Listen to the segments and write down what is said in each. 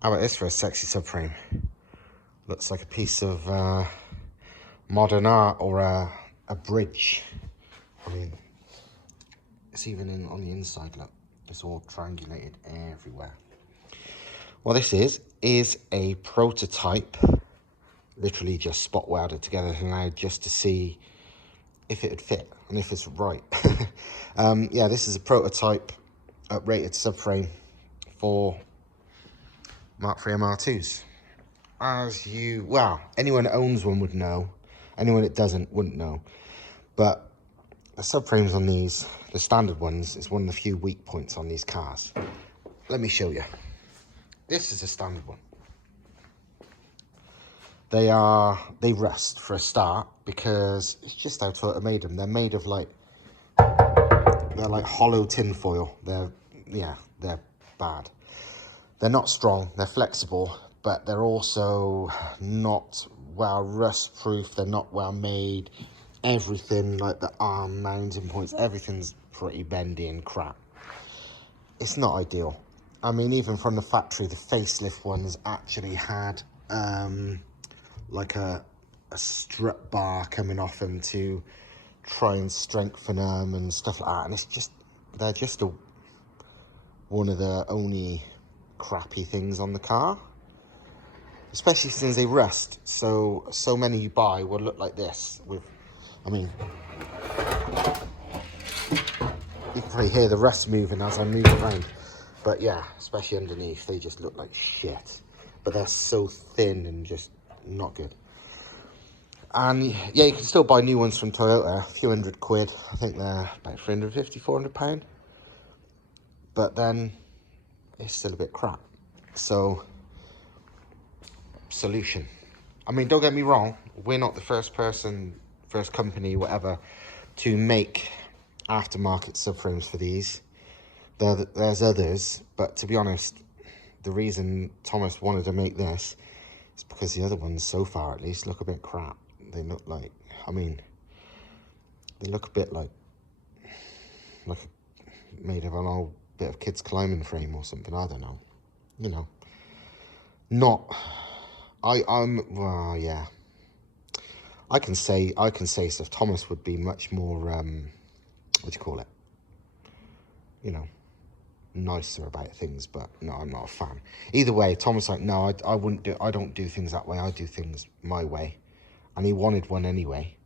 How about this for a sexy subframe? Looks like a piece of modern art or a bridge. I mean, it's even on the inside, look. It's all triangulated everywhere. What this is a prototype, literally just spot welded together now just to see if it would fit and if it's right. Yeah, this is a prototype rated subframe for Mark III MR2s. Well, anyone that owns one would know. Anyone that doesn't wouldn't know. But the subframes on these, the standard ones, is one of the few weak points on these cars. Let me show you. This is a standard one. They rust for a start because it's just how Toyota made them. They're made of they're like hollow tin foil. They're bad. They're not strong, they're flexible, but they're also not well rust proof, they're not well made. Everything, like the arm mounting points, everything's pretty bendy and crap. It's not ideal. I mean, even from the factory, the facelift ones actually had like a strut bar coming off them to try and strengthen them and stuff like that. And it's just, they're just one of the only crappy things on the car, especially since they rust. So many you buy will look like this. I mean, you can probably hear the rust moving as I move around. But yeah, especially underneath, they just look like shit. But they're so thin and just not good. And yeah, you can still buy new ones from Toyota, a few £100. I think they're about 350, 400 pound. But then it's still a bit crap. So, solution. I mean, don't get me wrong, we're not the first company, whatever, to make aftermarket subframes for these. There's others, but to be honest, the reason Thomas wanted to make this is because the other ones, so far at least, look a bit crap. They look like, I mean, they look a bit like made of an old bit of kids' climbing frame or something. I don't know. You know, not. Well, yeah. I can say stuff. Thomas would be much more, what do you call it? You know, nicer about things, but no, I'm not a fan. Either way, Thomas like, no, I don't do things that way. I do things my way. And he wanted one anyway.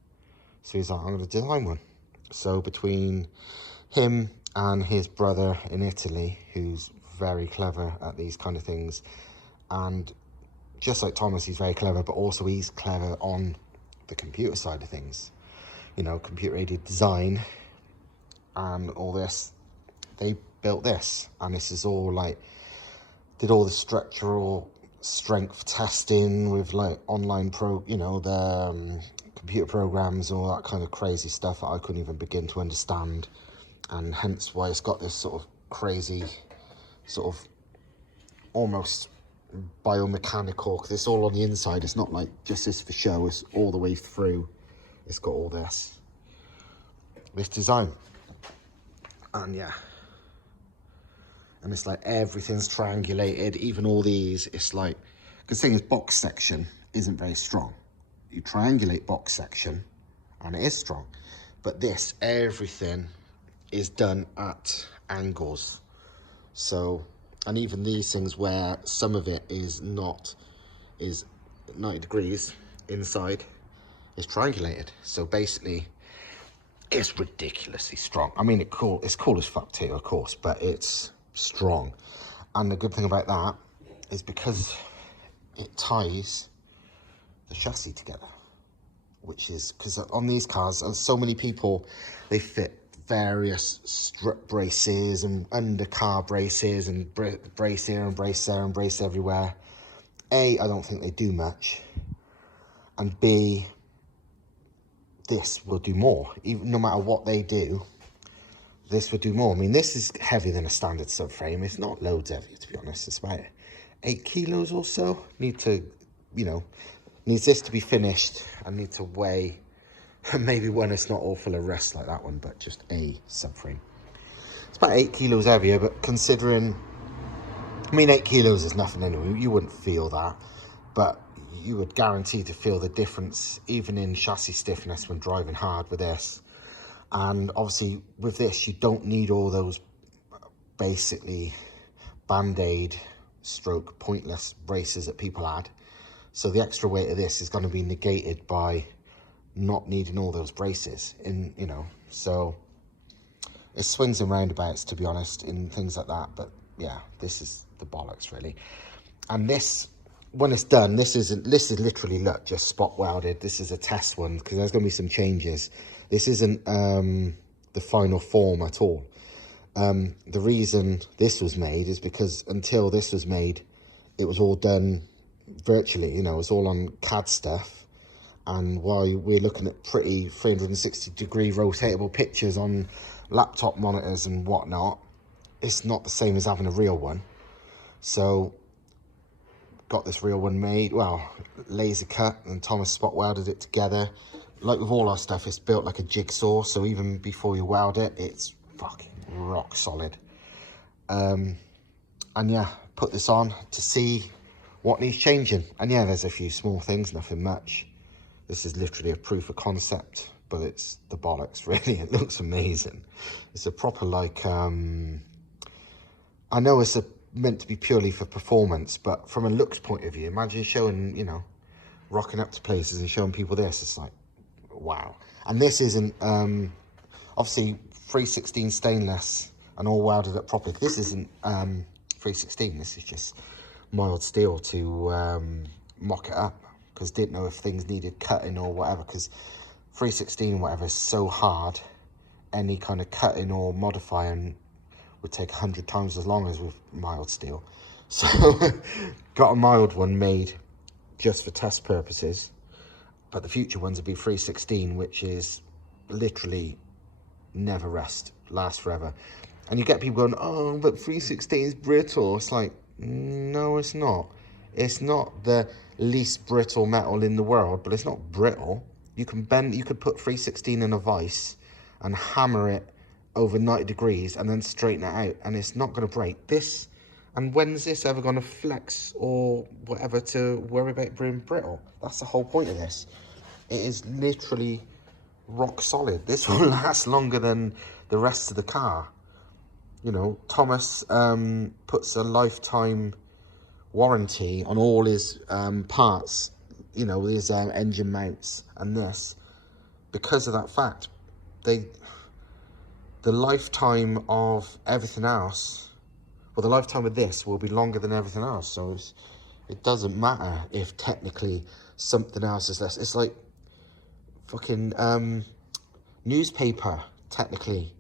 So he's like, I'm going to design one. So between him and his brother in Italy, who's very clever at these kind of things, and just like Thomas, he's very clever, but also he's clever on the computer side of things. You know, computer-aided design and all this. They built this, and this is all like, did all the structural strength testing with like online the computer programs, all that kind of crazy stuff that I couldn't even begin to understand, and hence why it's got this sort of crazy, sort of almost biomechanical, because it's all on the inside. It's not like just this for show, it's all the way through. It's got all this design, and yeah, and it's like everything's triangulated. Even all these, it's like, because the thing is, box section isn't very strong. You triangulate box section and it is strong, but this, everything is done at angles. So, and even these things where some of it is 90 degrees inside, is triangulated. So basically, it's ridiculously strong. I mean, it's cool as fuck too, of course, but it's strong. And the good thing about that is because it ties the chassis together, which is, because on these cars, so many people, they fit various strut braces and undercar braces and brace here and brace there and brace everywhere. A, I don't think they do much, and B, this will do more. Even no matter what they do, this would do more. I mean, this is heavier than a standard subframe. It's not loads heavy, to be honest. It's about 8 kilos or so. Needs this to be finished. I need to weigh maybe one it's not all full of rust like that one, but just a subframe. It's about 8 kilos heavier, but considering I mean, 8 kilos is nothing anyway. You wouldn't feel that, but you would guarantee to feel the difference even in chassis stiffness when driving hard with this. And obviously with this, you don't need all those basically band-aid stroke pointless braces that people had. So the extra weight of this is going to be negated by not needing all those braces in, you know. So it swings and roundabouts, to be honest, in things like that. But yeah, this is the bollocks really. And this, when it's done, this is literally, look, just spot welded. This is a test one because there's going to be some changes. This isn't the final form at all. The reason this was made is because until this was made, it was all done virtually, you know, it's all on CAD stuff. And while we're looking at pretty 360-degree rotatable pictures on laptop monitors and whatnot, it's not the same as having a real one. So got this real one made, well, laser cut, and Thomas spot welded it together. Like with all our stuff, it's built like a jigsaw, so even before you weld it, it's fucking rock solid. And yeah, put this on to see what needs changing. And yeah, there's a few small things, nothing much. This is literally a proof of concept, but it's the bollocks, really. It looks amazing. It's a proper, like, I know it's meant to be purely for performance, but from a looks point of view, imagine showing, you know, rocking up to places and showing people this. It's like, wow. And this isn't, obviously, 316 stainless and all welded up properly. This isn't 316, this is just mild steel to mock it up, because didn't know if things needed cutting or whatever, because 316 whatever is so hard, any kind of cutting or modifying would take 100 times as long as with mild steel. So got a mild one made just for test purposes, but the future ones will be 316, which is literally never last forever. And you get people going, oh, but 316 is brittle. It's like, no, it's not. It's not the least brittle metal in the world, but it's not brittle. You can bend, you could put 316 in a vise and hammer it over 90 degrees and then straighten it out, and it's not going to break. This, and when's this ever going to flex or whatever to worry about being brittle? That's the whole point of this. It is literally rock solid. This will last longer than the rest of the car. You know, Thomas puts a lifetime warranty on all his parts, you know, his engine mounts and this, because of that fact. The lifetime of everything else, well, the lifetime of this will be longer than everything else. So it doesn't matter if technically something else is less. It's like fucking newspaper technically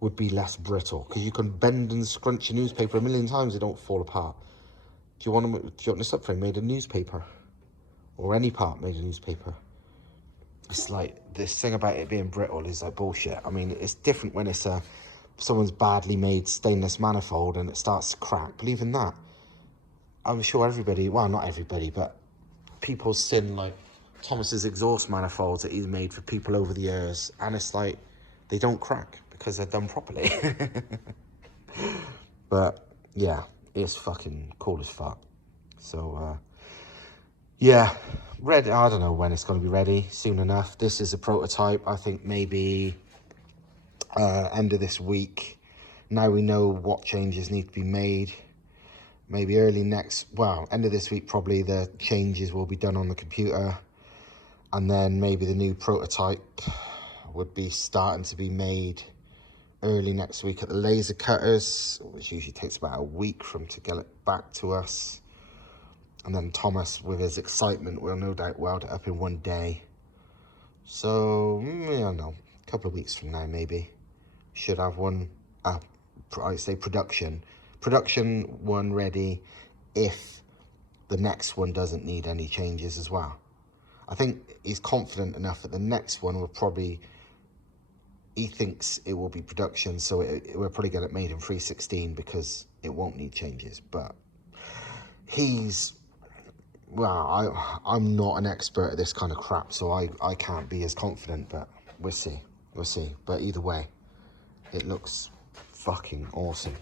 would be less brittle, because you can bend and scrunch a newspaper a million times, it don't fall apart. Do you want the subframe made of newspaper, or any part made of newspaper? It's like, this thing about it being brittle is like bullshit. I mean, it's different when it's someone's badly made stainless manifold and it starts to crack. But even that, I'm sure everybody, well, not everybody, but people's seen like Thomas's exhaust manifolds that he's made for people over the years, and it's like, they don't crack because they're done properly. But yeah, it's fucking cool as fuck. So yeah, ready. I don't know when it's going to be ready. Soon enough. This is a prototype. I think maybe end of this week. Now we know what changes need to be made. Maybe early next, well, end of this week probably the changes will be done on the computer, and then maybe the new prototype would be starting to be made early next week at the laser cutters, which usually takes about a week for them to get it back to us. And then Thomas, with his excitement, will no doubt weld it up in one day. So, I don't know, a couple of weeks from now maybe, should have one, I'd say production one ready if the next one doesn't need any changes as well. I think he's confident enough that the next one will probably, he thinks it will be production, so we'll probably get it made in 316 because it won't need changes. But he's, well, I'm not an expert at this kind of crap, so I can't be as confident, but we'll see. But either way, it looks fucking awesome.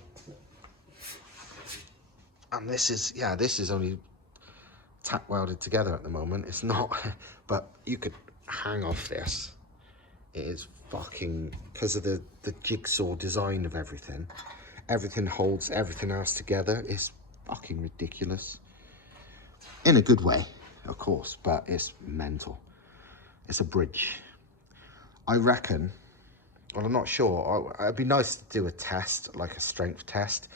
And this is, yeah, this is only tack welded together at the moment. It's not, but you could hang off this. It is fucking, because of the jigsaw design of everything. Everything holds everything else together. It's fucking ridiculous. In a good way, of course, but it's mental. It's a bridge. I reckon, well, I'm not sure. It'd be nice to do a test, like a strength test.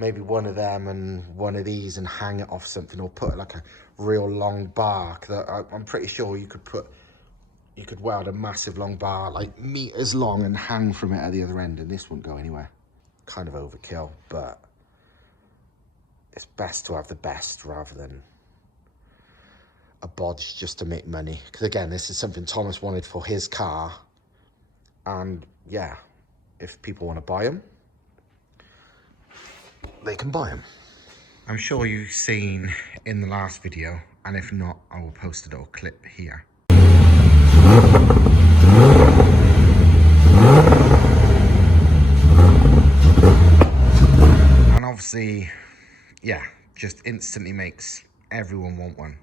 Maybe one of them and one of these and hang it off something, or put like a real long bar. I'm pretty sure you could weld a massive long bar, like meters long, and hang from it at the other end, and this wouldn't go anywhere. Kind of overkill, but it's best to have the best rather than a bodge just to make money. Because again, this is something Thomas wanted for his car, and yeah, if people want to buy them, they can buy them. I'm sure you've seen in the last video, and if not, I will post a little clip here. And obviously, yeah, just instantly makes everyone want one,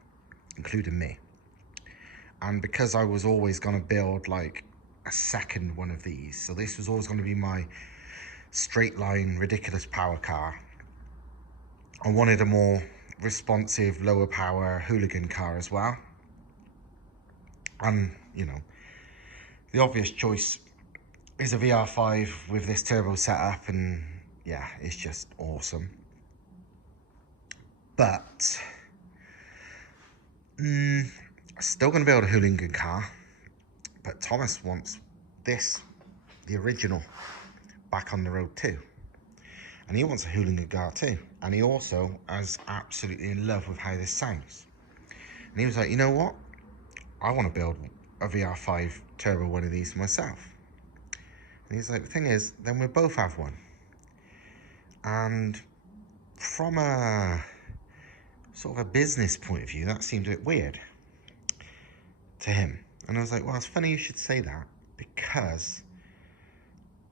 including me. And because I was always going to build like a second one of these, so this was always going to be my straight line ridiculous power car, I wanted a more responsive lower power hooligan car as well. And you know, the obvious choice is a VR5 with this turbo setup, and yeah, it's just awesome. But still going to build a hooligan car, but Thomas wants this, the original, back on the road too. And he wants a hooligan car too. And he also is absolutely in love with how this sounds. And he was like, you know what? I want to build a VR5 turbo one of these myself. And he's like, the thing is, then we'll both have one. And from a sort of a business point of view, that seemed a bit weird to him. And I was like, well, it's funny you should say that, because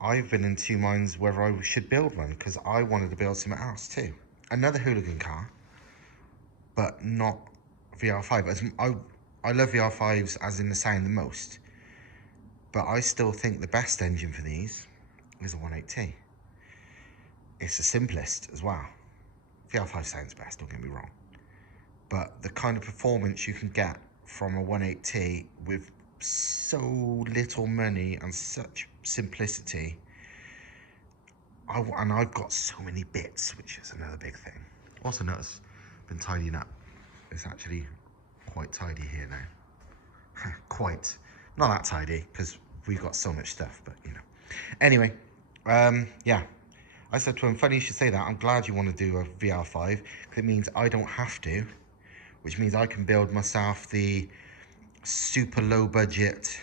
I've been in two minds whether I should build one, because I wanted to build something else too. Another hooligan car, but not VR5. I love VR5s as in the sound the most, but I still think the best engine for these is a 1.8T. It's the simplest as well. VR5 sounds best, don't get me wrong. But the kind of performance you can get from a 1.8T with so little money and such simplicity, and I've got so many bits, which is another big thing. Also notice, been tidying up. It's actually quite tidy here now. Quite, not that tidy, because we've got so much stuff, but you know. Anyway, yeah. I said to him, funny you should say that. I'm glad you want to do a VR5, because it means I don't have to, which means I can build myself the super low budget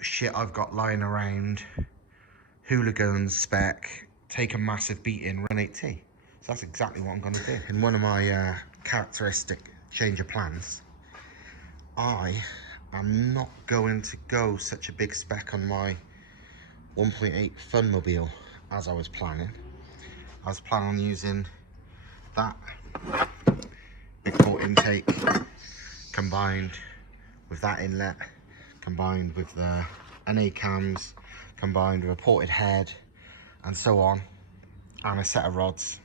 shit I've got lying around, hooligan spec, take a massive beating, run 8T. So that's exactly what I'm going to do. In one of my characteristic change of plans, I am not going to go such a big spec on my 1.8 Funmobile as I was planning. I was planning on using that big port intake combined with that inlet, combined with the NA cams, combined with a ported head, and so on, and a set of rods,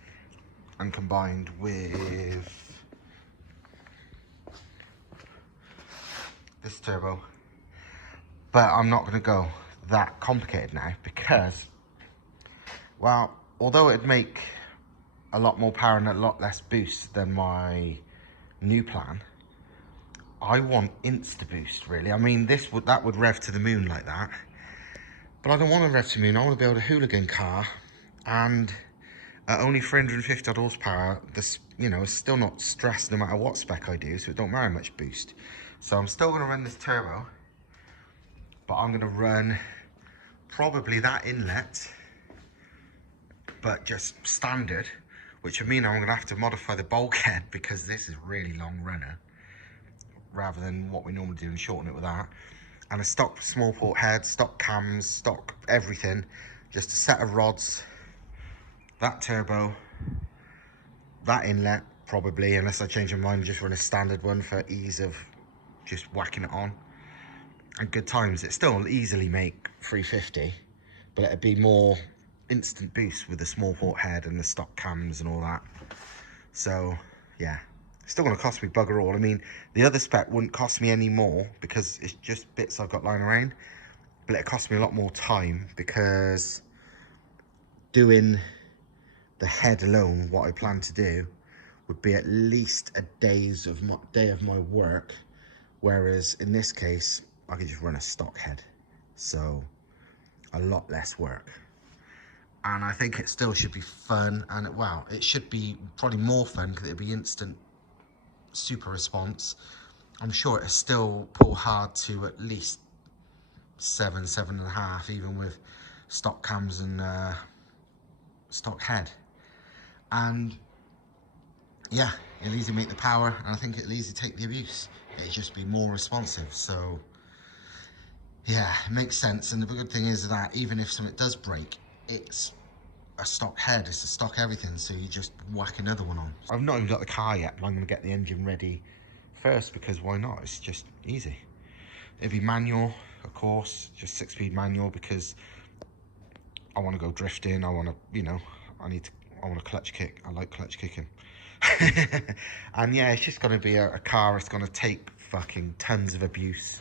and combined with this turbo. But I'm not going to go that complicated now, because, well, although it'd make a lot more power and a lot less boost than my new plan, I want insta boost, really. I mean, that would rev to the moon like that, but I don't want to rev to the moon. I want to build a hooligan car, and at only 350 odd horsepower, this, you know, is still not stressed no matter what spec I do, so it don't matter much boost. So I'm still going to run this turbo, but I'm going to run probably that inlet, but just standard, which would mean I'm going to have to modify the bulkhead, because this is really long runner, rather than what we normally do and shorten it with that. And a stock small port head, stock cams, stock everything, just a set of rods, that turbo, that inlet, probably, unless I change my mind, just run a standard one for ease of just whacking it on. And good times. It still easily make 350, but it'd be more instant boost with the small port head and the stock cams and all that. So yeah, it's still going to cost me bugger all. I mean, the other spec wouldn't cost me any more because it's just bits I've got lying around, but it cost me a lot more time because doing the head alone, what I plan to do would be at least a day of my work, whereas in this case I could just run a stock head, so a lot less work. And I think it still should be fun, and it should be probably more fun because it'd be instant super response. I'm sure it'll still pull hard to at least 7.5, even with stock cams and stock head. And yeah, it'll easily make the power, and I think it'll easily take the abuse. It'll just be more responsive. So yeah, it makes sense. And the good thing is that even if something does break, it's a stock head, it's a stock everything, so you just whack another one on. I've not even got the car yet, but I'm going to get the engine ready first because why not? It's just easy. It'll be manual, of course, just 6-speed manual because I want to go drifting. I want to, you know, I want to clutch kick. I like clutch kicking. And yeah, it's just going to be a car. It's going to take fucking tons of abuse.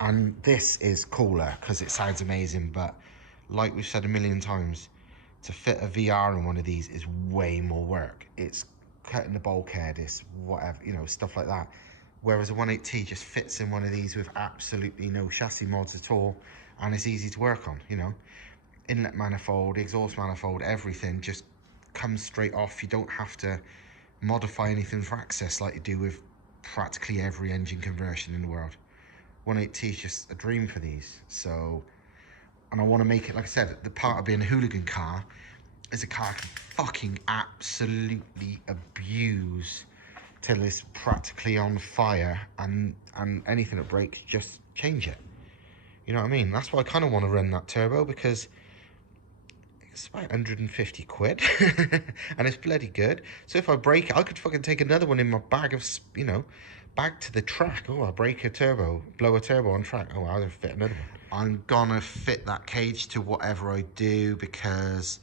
And this is cooler because it sounds amazing, but like we've said a million times, to fit a VR in one of these is way more work. It's cutting the bulkhead, it's whatever, you know, stuff like that. Whereas a 1.8T just fits in one of these with absolutely no chassis mods at all, and it's easy to work on, you know. Inlet manifold, exhaust manifold, everything just comes straight off. You don't have to modify anything for access like you do with practically every engine conversion in the world. 1.8T is just a dream for these. So, and I want to make it, like I said, the part of being a hooligan car is a car I can fucking absolutely abuse till it's practically on fire, and anything that breaks, just change it. You know what I mean? That's why I kind of want to run that turbo, because it's about 150 quid and it's bloody good. So if I break it, I could fucking take another one in my bag of, you know, bag to the track. Oh, I break a turbo, blow a turbo on track. Oh, I'll fit another one. I'm gonna fit that cage to whatever I do because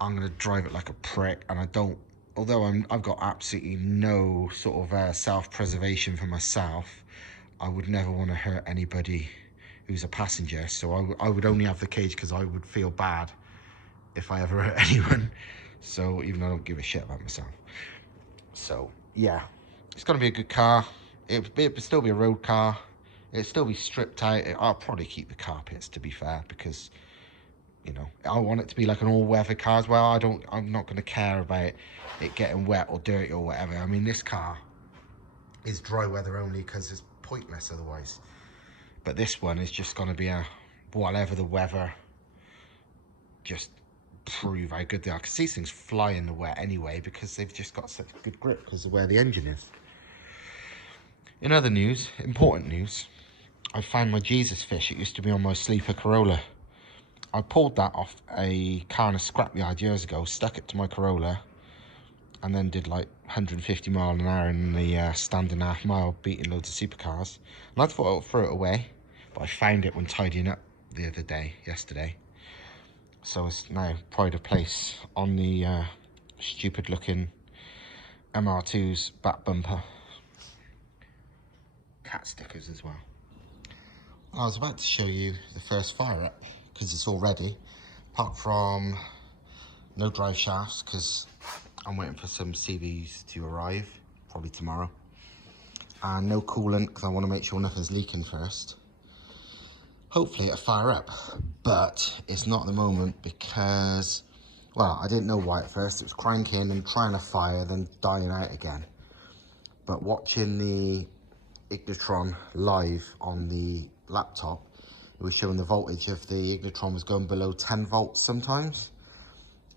I'm gonna drive it like a prick, and I don't, although I've got absolutely no sort of self-preservation for myself, I would never want to hurt anybody who's a passenger. So I would only have the cage because I would feel bad if I ever hurt anyone. So even though I don't give a shit about myself. So yeah, it's gonna be a good car. It'll still be a road car. It'll still be stripped out. I'll probably keep the carpets, to be fair, because, you know, I want it to be like an all-weather car as well. I'm not going to care about it getting wet or dirty or whatever. I mean, this car is dry weather only because it's pointless otherwise. But this one is just going to be a whatever the weather, just prove how good they are. Because these things fly in the wet anyway, because they've just got such good grip because of where the engine is. In other news, important news, I found my Jesus fish. It used to be on my sleeper Corolla. I pulled that off a car in a scrapyard years ago, stuck it to my Corolla, and then did like 150 miles an hour in the standing half-mile, beating loads of supercars. And I thought I would throw it away, but I found it when tidying up the other day, yesterday. So it's now pride of place on the stupid-looking MR2's back bumper. Cat stickers as well. I was about to show you the first fire up because it's all ready, apart from no drive shafts because I'm waiting for some CVs to arrive, probably tomorrow, and no coolant because I want to make sure nothing's leaking first. Hopefully it'll fire up, but it's not at the moment because, well, I didn't know why at first. It was cranking and trying to fire, then dying out again. But watching the Ignitron live on the laptop, it was showing the voltage of the Ignitron was going below 10 volts sometimes,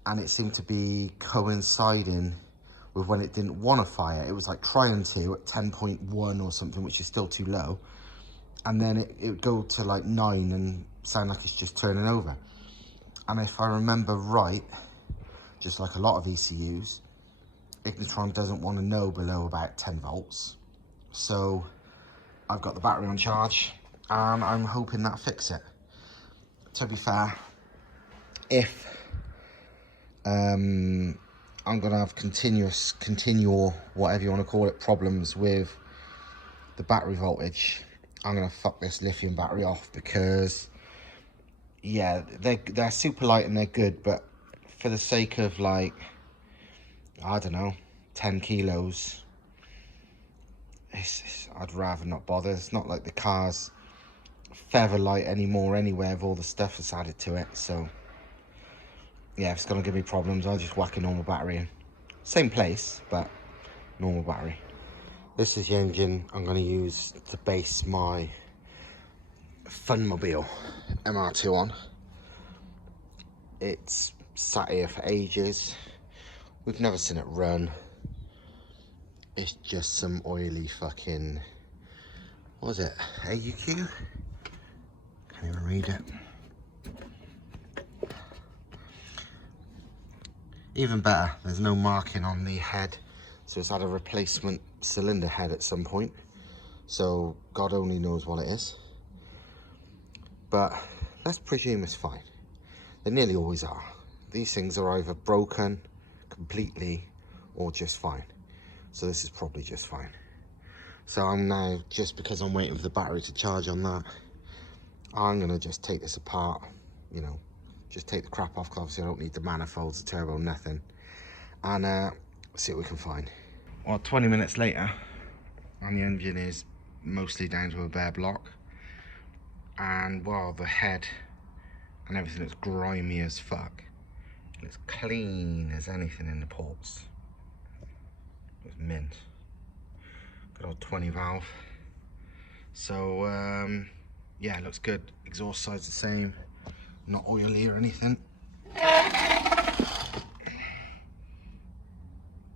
and it seemed to be coinciding with when it didn't want to fire. It was like trying to at 10.1 or something, which is still too low, and then it would go to like 9 and sound like it's just turning over. And if I remember right, just like a lot of ECUs, Ignitron doesn't want to know below about 10 volts. So I've got the battery on charge and I'm hoping that fix it. To be fair, if I'm gonna have continual, whatever you want to call it, problems with the battery voltage, I'm gonna fuck this lithium battery off, because yeah, they're super light and they're good, but for the sake of, like, I don't know, 10 kilos, I'd rather not bother. It's not like the car's feather light anymore anyway, with all the stuff that's added to it. So yeah, if it's gonna give me problems, I'll just whack a normal battery in. Same place, but normal battery. This is the engine I'm gonna use to base my Funmobile MR2 on. It's sat here for ages. We've never seen it run. It's just some oily fucking, what was it, AUQ? Can't even read it. Even better, there's no marking on the head, so it's had a replacement cylinder head at some point, so God only knows what it is. But let's presume it's fine. They nearly always are. These things are either broken completely or just fine. So this is probably just fine. So I'm now, just because I'm waiting for the battery to charge on that, I'm gonna just take this apart, you know, just take the crap off, because obviously I don't need the manifolds, the turbo, nothing, and see what we can find. Well, 20 minutes later, and the engine is mostly down to a bare block, and well, the head and everything is grimy as fuck. It's clean as anything in the ports. It's mint. Good old 20 valve. So yeah, it looks good. Exhaust side's the same, not oily or anything.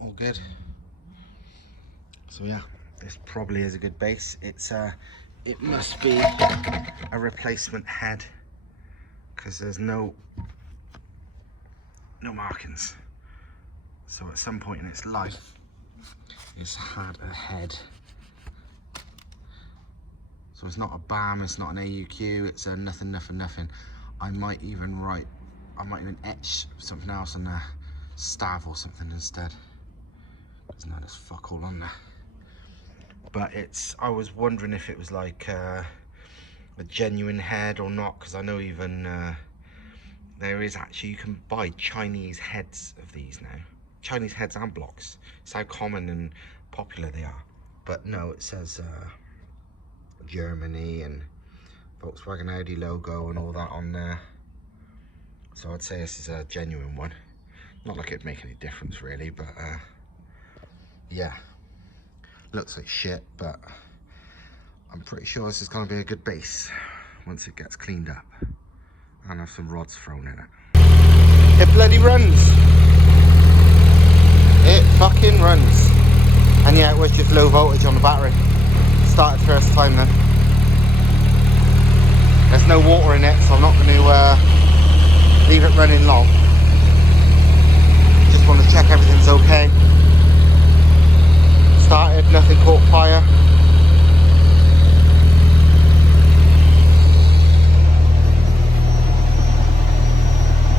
All good. So yeah, this probably is a good base. It must be a replacement head, because there's no markings. So at some point in its life, it's had a head. So it's not a BAM, it's not an AUQ, it's a nothing. I might even etch something else on a Stav or something instead. There's no, there's fuck all on there. But I was wondering if it was like a genuine head or not, because I know even there is actually, you can buy Chinese heads of these now. Chinese heads and blocks. It's how common and popular they are. But no, it says Germany and Volkswagen Audi logo and all that on there. So I'd say this is a genuine one. Not like it'd make any difference really, but yeah. Looks like shit, but I'm pretty sure this is going to be a good base once it gets cleaned up and have some rods thrown in it. It bloody runs. It fucking runs. And yeah, it was just low voltage on the battery. Started first time then. There's no water in it, so I'm not going to leave it running long. Just want to check everything's okay. Started, nothing caught fire.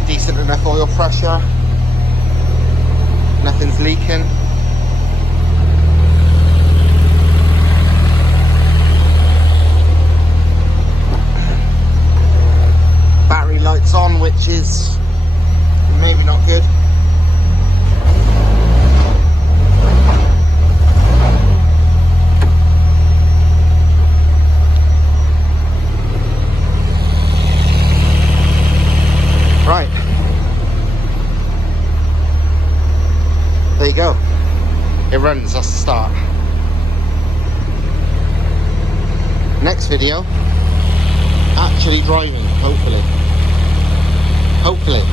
Decent enough oil pressure. Nothing's leaking. Battery lights on, which is maybe not good. Right, there you go. It runs, that's the start. Next video, actually driving, hopefully. Hopefully.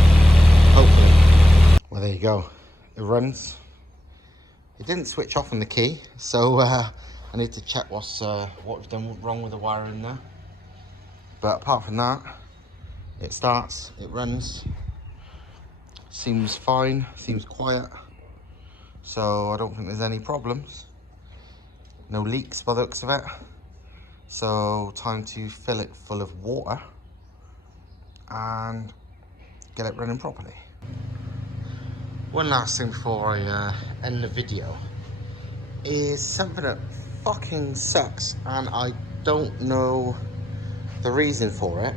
Well, there you go. It runs. It didn't switch off on the key, so I need to check what we've done wrong with the wiring there. But apart from that, it starts, it runs, seems fine, seems quiet. so I don't think there's any problems. No leaks by the looks of it. So time to fill it full of water and get it running properly. One last thing before I end the video is something that fucking sucks, and I don't know the reason for it,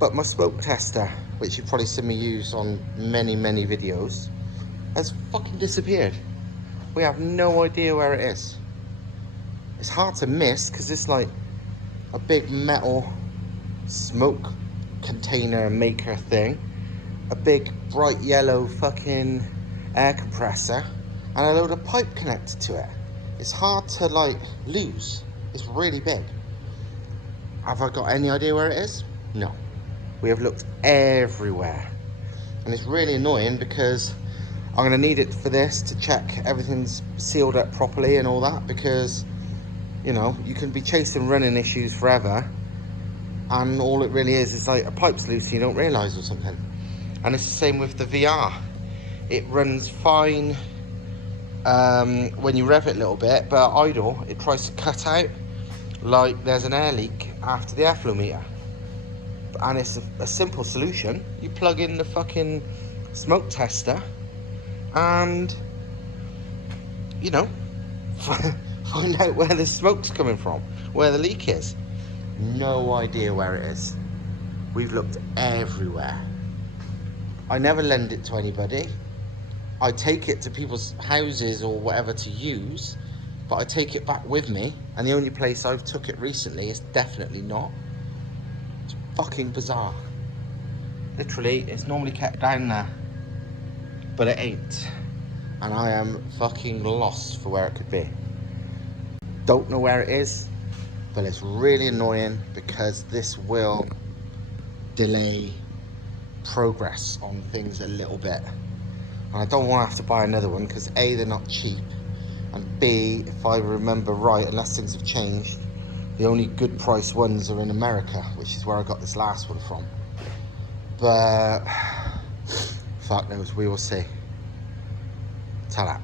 but my smoke tester, which you've probably seen me use on many videos, has fucking disappeared. We have no idea where it is. It's hard to miss because it's like a big metal smoke container maker thing, a big bright yellow fucking air compressor, and a load of pipe connected to it. It's hard to like lose. It's really big. Have I got any idea where it is? No. We have looked everywhere, and it's really annoying because I'm gonna need it for this to check everything's sealed up properly and all that, because you know, you can be chasing running issues forever, and all it really is like a pipe's loose and you don't realise or something. And it's the same with the VR. It runs fine when you rev it a little bit, but at idle it tries to cut out like there's an air leak after the airflow meter. And it's a simple solution. You plug in the fucking smoke tester and, you know, find out where the smoke's coming from, where the leak is. No idea where it is. We've looked everywhere. I never lend it to anybody. I take it to people's houses or whatever to use, but I take it back with me, and the only place I've took it recently is definitely not. It's fucking bizarre. Literally, it's normally kept down there, but it ain't. And I am fucking lost for where it could be. Don't know where it is, but it's really annoying because this will delay progress on things a little bit. And I don't want to have to buy another one because A, they're not cheap, and B, if I remember right, unless things have changed, the only good price ones are in America, which is where I got this last one from. But fuck knows, we will see. Ta-da.